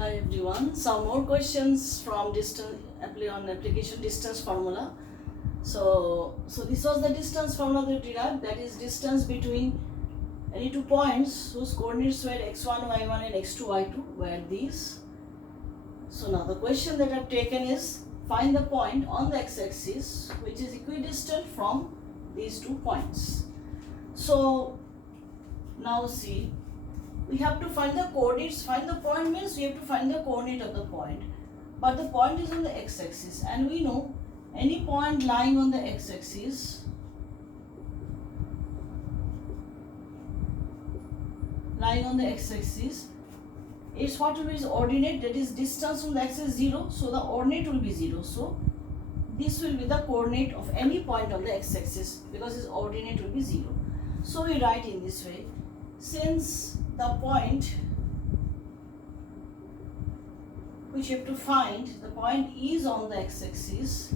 Hi everyone, some more questions from application distance formula. So this was the distance formula that we derived, that is distance between any two points whose coordinates were x1, y1 and x2, y2 were these. So now the question that I've taken is find the point on the x-axis which is equidistant from these 2 points. So now see, we have to find the coordinates. Find the point means we have to find the coordinate of the point, but the point is on the x-axis, and we know any point lying on the x-axis is what will be its ordinate, that is distance from the axis 0, so the ordinate will be 0. So this will be the coordinate of any point on the x-axis because its ordinate will be 0. So we write in this way, since the point which you have to find, the point is on the x-axis,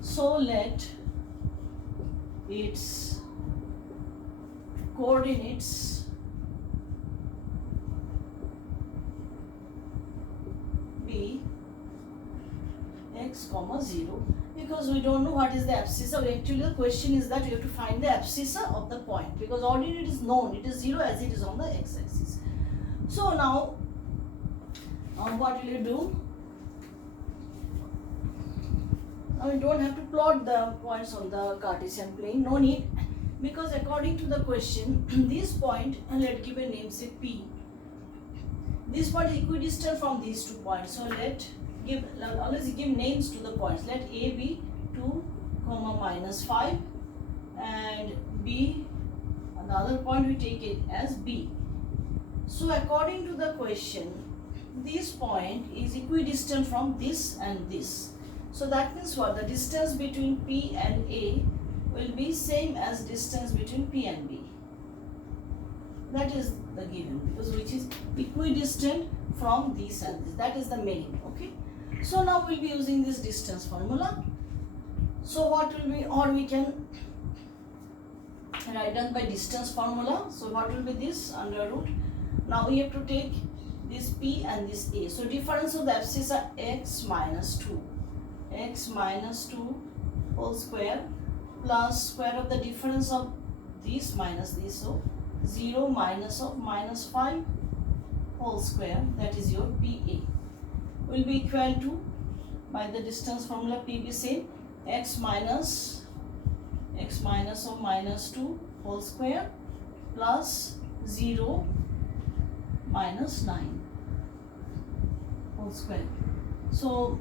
so let its coordinates be x, 0, because we don't know what is the abscissa. Actually the question is that we have to find the abscissa of the point, because ordinate is known, it is 0 as it is on the x-axis. So now what will you do? Now you don't have to plot the points on the Cartesian plane, no need, because according to the question this point, and let's give a name, say P, this point is equidistant from these 2 points. So let's give names to the points. Let A be 2, -5, and B, another point we take it as B. So according to the question, this point is equidistant from this and this. So that means what? The distance between P and A will be same as distance between P and B. That is the given, because which is equidistant from this and this. That is the meaning. Okay. So now we'll be using this distance formula. So what will be, or we can write down by distance formula. So what will be this? Under root. Now we have to take this P and this A. So difference of the abscissa x minus 2 whole square plus square of the difference of this minus this. So 0 minus of -5 whole square, that is your PA, will be equal to, by the distance formula P be same, x minus of -2 whole square plus 0 minus 9 whole square. So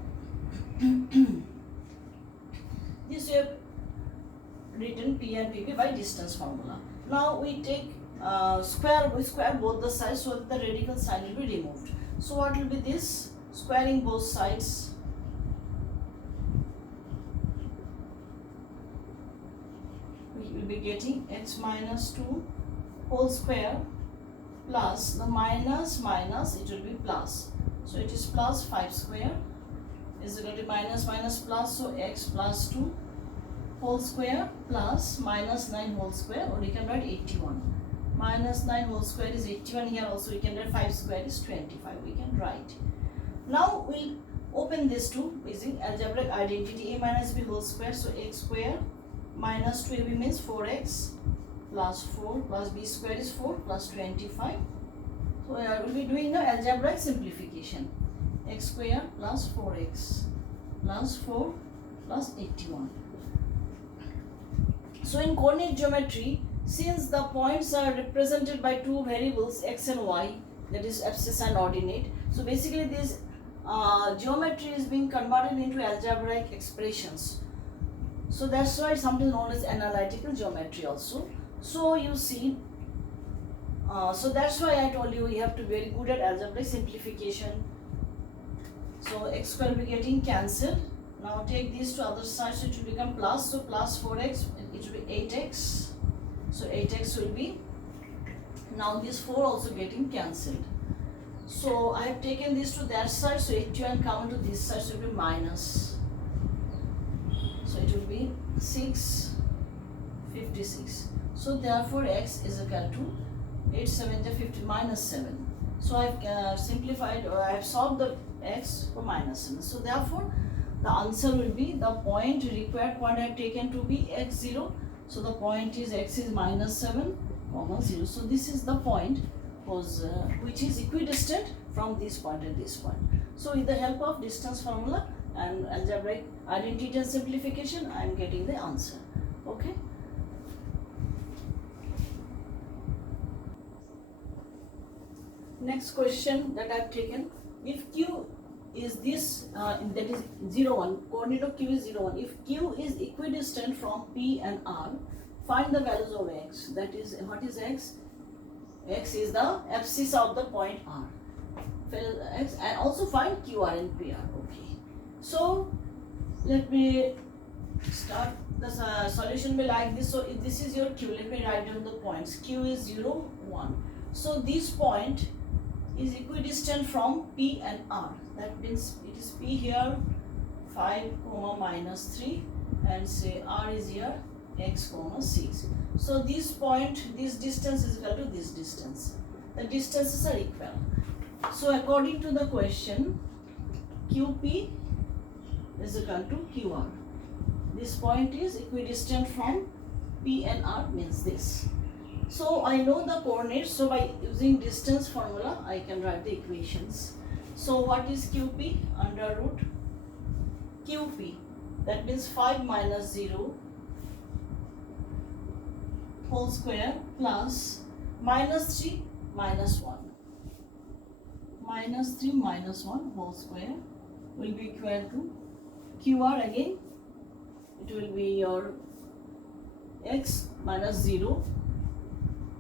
this we have written P and PB by distance formula. Now we take we square both the sides so that the radical sign will be removed. So what will be this? Squaring both sides, we will be getting x minus 2 whole square plus the minus, it will be plus. So it is plus 5 square is equal to minus plus, so x plus 2 whole square plus minus 9 whole square, or you can write 81. Minus 9 whole square is 81, here also we can write 5 square is 25, we can write. Now we'll open this to using algebraic identity, a minus b whole square, so x square minus 2ab means 4x plus 4 plus b square is 4 plus 25. So I will be doing the algebraic simplification. X square plus 4x plus 4 plus 81. So in coordinate geometry, since the points are represented by 2 variables x and y, that is abscissa and ordinate, so basically this geometry is being converted into algebraic expressions. So that's why something known as analytical geometry also. So you see, so that's why I told you have to be very good at algebraic simplification. So x square will be getting cancelled. Now take this to other side, so it will become plus. So plus 4x, it will be 8x. So 8x will be, now this 4 also getting cancelled. So I have taken this to that side, so 81 come to this side, so it will be minus. So it will be 656. So therefore x is equal to 8 7 is 50 minus 7. So I've simplified, or I've solved the x for minus 7. So therefore the answer will be, the point, required point I have taken to be x0. So the point is x is minus 7 comma 0. So this is the point was which is equidistant from this point and this point. So with the help of distance formula and algebraic identity and simplification, I am getting the answer. Okay. Next question that I have taken, if q is this that is 0 1, coordinate of q is 0 1, if q is equidistant from p and r, find the values of x. That is, what is x? X is the abscissa of the point r. X, and also find qr and pr. Okay, so let me start. The solution will be like this. So if this is your q, let me write down the points. Q is 0 1. So this point is equidistant from p and r. That means it is p here 5 comma minus 3, and say r is here x comma 6. So this point, this distance is equal to this distance. The distances are equal. So according to the question, QP is equal to QR. This point is equidistant from P and R, means this. So I know the coordinates, so by using distance formula I can write the equations. So what is QP? Under root QP, that means 5 minus 0 whole square plus minus 3 minus 1. Minus 3 minus 1 whole square will be equal to QR again. It will be your x minus 0,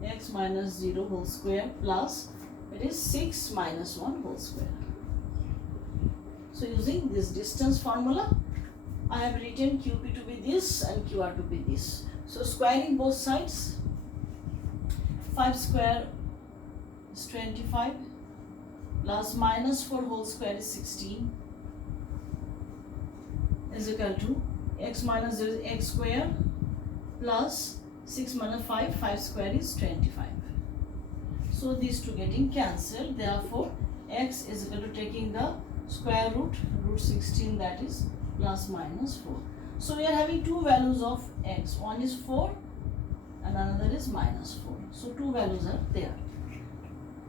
x minus 0 whole square plus it is 6 minus 1 whole square. So using this distance formula, I have written QP to be this and QR to be this. So squaring both sides, 5 square is 25 plus minus 4 whole square is 16 is equal to x minus 0 is x square plus 6 minus 5, 5 square is 25. So these two getting cancelled, therefore x is equal to taking the square root 16, that is plus minus 4. So we are having two values of x, one is 4 and another is minus 4. So two values are there.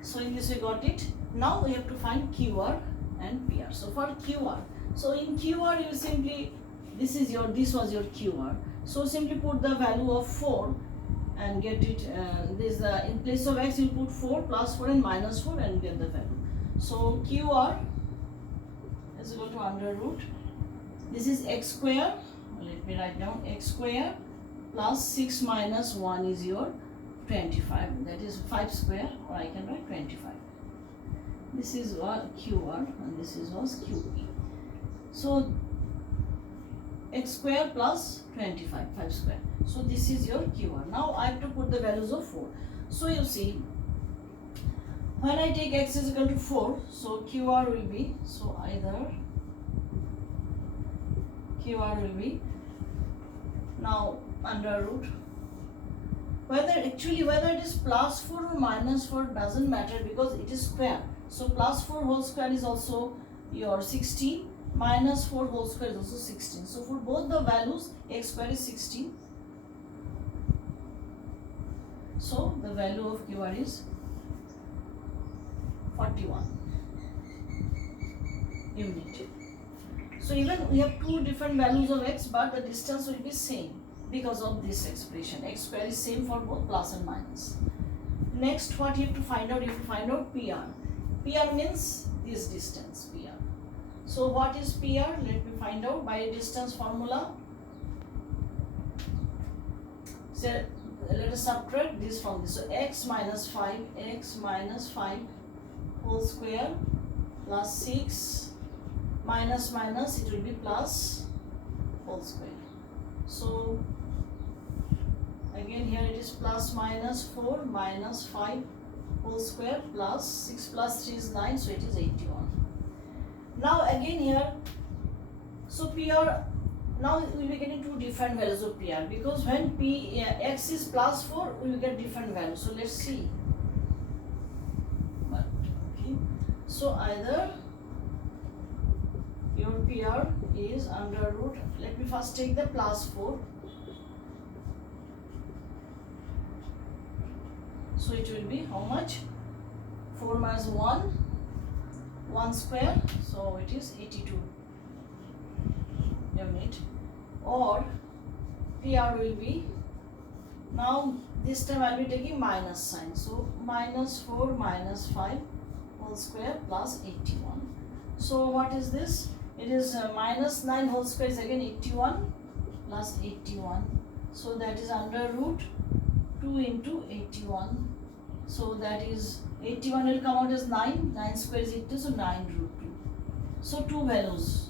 So in this we got it. Now we have to find QR and PR. So for QR, so in QR you simply, this was your QR. So simply put the value of 4 and get it, in place of x you put 4 plus 4 and minus 4 and get the value. So QR is equal to under root, this is x square, let me write down x square plus 6 minus 1 is your 25, that is 5 square, or I can write 25. This is QR and this is was QP. So x square plus 25, 5 square. So this is your QR. Now I have to put the values of 4. So you see, when I take x is equal to 4, so QR will be, so either QR will be now under root, whether it is plus 4 or minus 4 doesn't matter because it is square. So plus 4 whole square is also your 16, minus 4 whole square is also 16. So for both the values, x square is 16. So the value of QR is 41 unit. So even we have two different values of x, but the distance will be same because of this expression. X square is same for both plus and minus. Next, what you have to find out? You have to find out PR. PR means this distance, PR. So what is PR? Let me find out by distance formula. So let us subtract this from this. So x minus 5 whole square plus 6 minus it will be plus whole square. So again here it is plus minus 4 minus 5 whole square plus 6 plus 3 is 9, so it is 81. Now again here, so PR, now we will be getting two different values of PR because when x is plus 4 we will get different values. So let's see. So either your PR is under root, let me first take the plus 4. So it will be how much? 4 minus 1 square, so it is 82 unit. Or PR will be, now this time I will be taking minus sign, so minus 4 minus 5 whole square plus 81. So what is this? It is minus 9 whole square is again 81 plus 81. So that is under root 2 into 81. So that is 81 will come out as 9. 9 square is 80, so 9 root 2. So 2 values.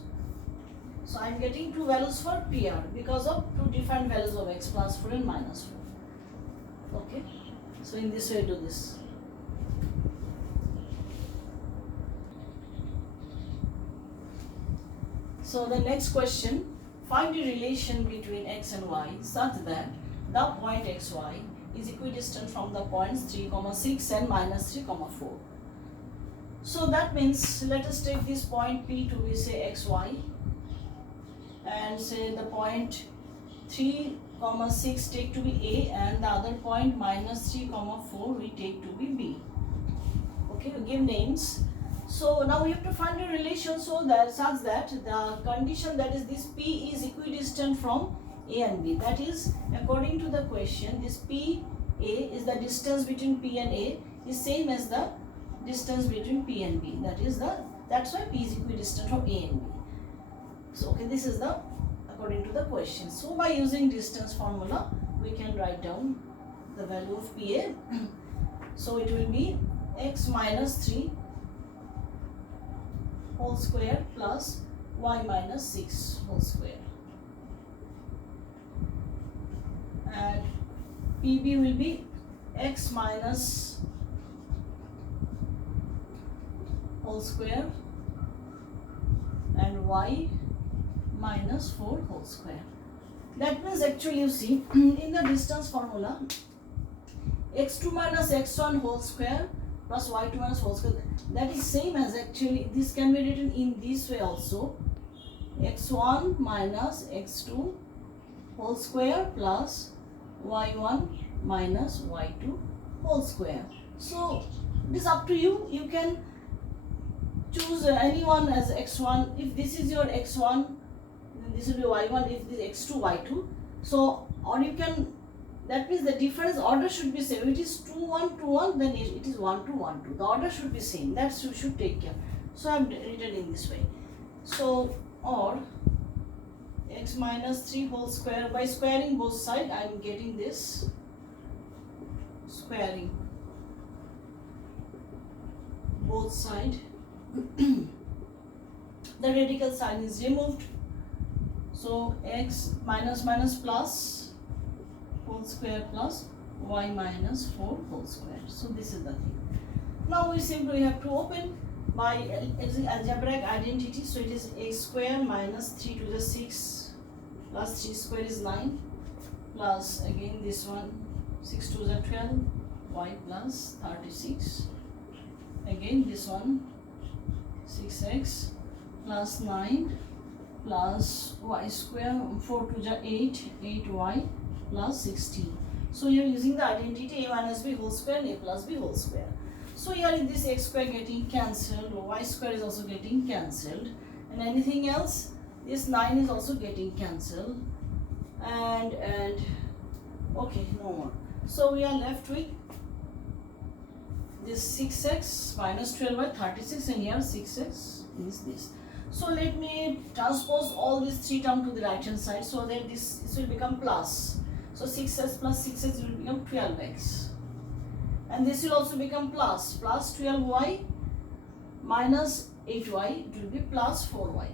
So I am getting 2 values for PR because of 2 different values of x, plus 4 and minus 4. Okay. So in this way do this. So the next question, find the relation between x and y such that the point xy is equidistant from the points 3, 6 and minus 3, 4. So that means let us take this point P to be say xy, and say the point 3, 6 take to be A, and the other point minus 3, 4 we take to be B. Okay, we give names. So now we have to find a relation so that such that the condition, that is this P is equidistant from A and B. That is, according to the question, this P A is the distance between P and A is same as the distance between P and B. That's why P is equidistant from A and B. So okay, this is the according to the question. So by using distance formula, we can write down the value of PA. So it will be x minus 3 whole square plus y minus 6 whole square, and PB will be x minus whole square and y minus 4 whole square. That means actually you see in the distance formula, x2 minus x1 whole square plus y2 minus whole square, that is same as, actually this can be written in this way also, x1 minus x2 whole square plus y1 minus y2 whole square. So it is up to you, you can choose anyone as x1. If this is your x1, then this will be y1, if this x2, y2. So, or you can, that means the difference order should be same. If it is 2 1 2 1, then it is 1 2 1 2. The order should be same. That you should take care. So I have written in this way. So, or x minus 3 whole square, by squaring both sides I am getting this, squaring both sides. The radical sign is removed. So x minus minus plus whole square plus y minus 4 whole square. So this is the thing. Now we simply have to open by algebraic identity. So it is a square minus 3 to the 6 plus 3 square is 9 plus again this one 6 to the 12 y plus 36, again this one 6x plus 9 plus y square 4 to the 8 8y plus 16. So you are using the identity a minus b whole square and a plus b whole square. So here is this x square getting cancelled, y square is also getting cancelled, and anything else, this 9 is also getting cancelled, and okay, no more. So we are left with this 6x minus 12 by 36, and here 6x is this. So let me transpose all these 3 terms to the right hand side, so that this will become plus. So 6x plus 6x will become 12x, and this will also become plus 12y minus 8y, it will be plus 4y.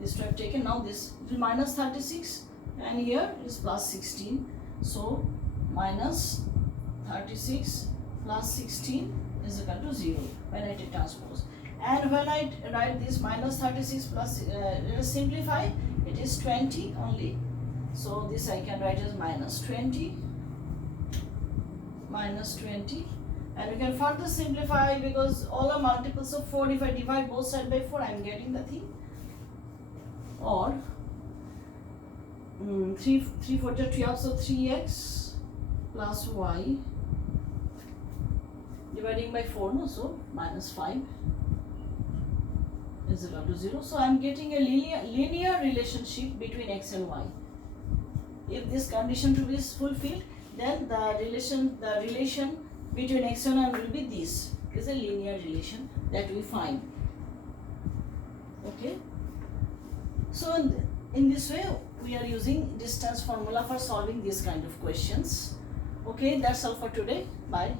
This to have taken, now this will minus 36, and here is plus 16. So minus 36 plus 16 is equal to 0 when I take transpose. And when I write this minus 36 plus, let us simplify, it is 20 only. So this I can write as minus 20 And we can further simplify because all are multiples of 4. If I divide both sides by 4, I am getting the thing. Or 3 4 12, so 3x plus y dividing by 4, no, so minus 5 is equal to 0. So I am getting a linear relationship between x and y. If this condition to be fulfilled, then the relation between x and y will be this. Is a linear relation that we find. Okay. So in this way we are using distance formula for solving these kind of questions. Okay, that's all for today. Bye.